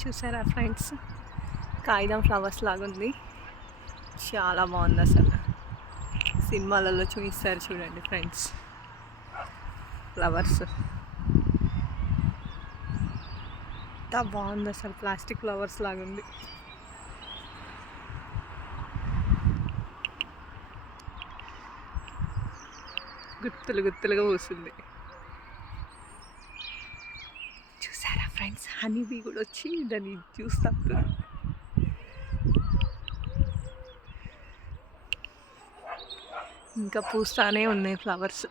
చూసారా ఫ్రెండ్స్, కాగితం ఫ్లవర్స్ లాగుంది. చాలా బాగుంది అసలు. సినిమాలలో చూపిస్తారు చూడండి ఫ్రెండ్స్, ఫ్లవర్స్ ఎంత బాగుంది అసలు. ప్లాస్టిక్ ఫ్లవర్స్ లాగుంది. గుత్తులు గుత్తులుగా పూస్తుంది. చూసారా ఫ్రెండ్స్, హనీ బీ కూడా వచ్చి దాన్ని జ్యూస్ తాగుతుంది. ఇంకా పూస్తానే ఉన్నాయి ఫ్లవర్స్.